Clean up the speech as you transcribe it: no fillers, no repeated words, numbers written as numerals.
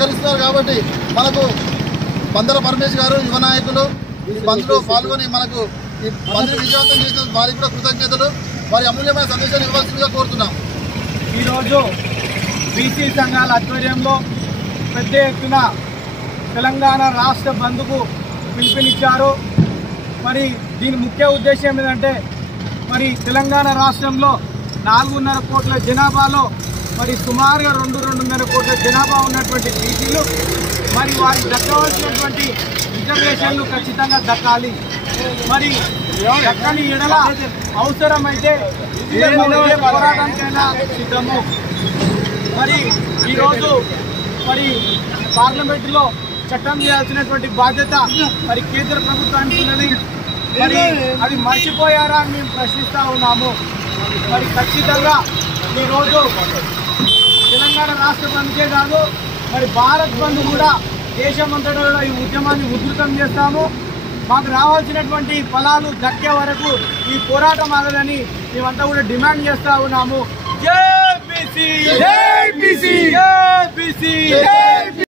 సహకరిస్తున్నారు కాబట్టి మనకు బందల పరమేశ్ గారు యువ నాయకులు ఈ బంద్లో పాల్గొని మనకు ఈ బంద్ని విజయవంతం చేసిన వారికి కూడా కృతజ్ఞతలు. వారి అమూల్యమైన సందేశాన్ని ఇవ్వాల్సిందిగా కోరుతున్నాం. ఈరోజు బీసీ సంఘాల ఆధ్వర్యంలో పెద్ద ఎత్తున తెలంగాణ రాష్ట్ర బంద్కు పిలుపునిచ్చారు. మరి దీని ముఖ్య ఉద్దేశం ఏంటంటే మరి తెలంగాణ రాష్ట్రంలో 4.5 కోట్ల జనాభాలో మరి సుమారుగా 2-2.5 కోట్ల జనాభా ఉన్నటువంటి బీసీలు మరి వారికి దక్కవలసినటువంటి రిజర్వేషన్లు ఖచ్చితంగా దక్కాలి. మరి దక్కని ఎడల అవసరమైతే పోరాటానికైనా సిద్ధము. మరి ఈరోజు మరి పార్లమెంటులో చట్టం చేయాల్సినటువంటి బాధ్యత మరి కేంద్ర ప్రభుత్వానికి ఉన్నది. మరి అది మర్చిపోయారా అని మేము ప్రశ్నిస్తూ ఉన్నాము. మరి ఖచ్చితంగా ఈరోజు తెలంగాణ రాష్ట్ర బంద్కే కాదు మరి భారత్ బంద్ కూడా దేశమంతటా ఈ ఉద్యమాన్ని ఉధృతం చేస్తాము. మాకు రావాల్సినటువంటి ఫలాలు దక్కే వరకు ఈ పోరాటం ఆగదని మేమంతా కూడా డిమాండ్ చేస్తూ ఉన్నాము. జై బీసీ, జై బీసీ, జై బీసీ.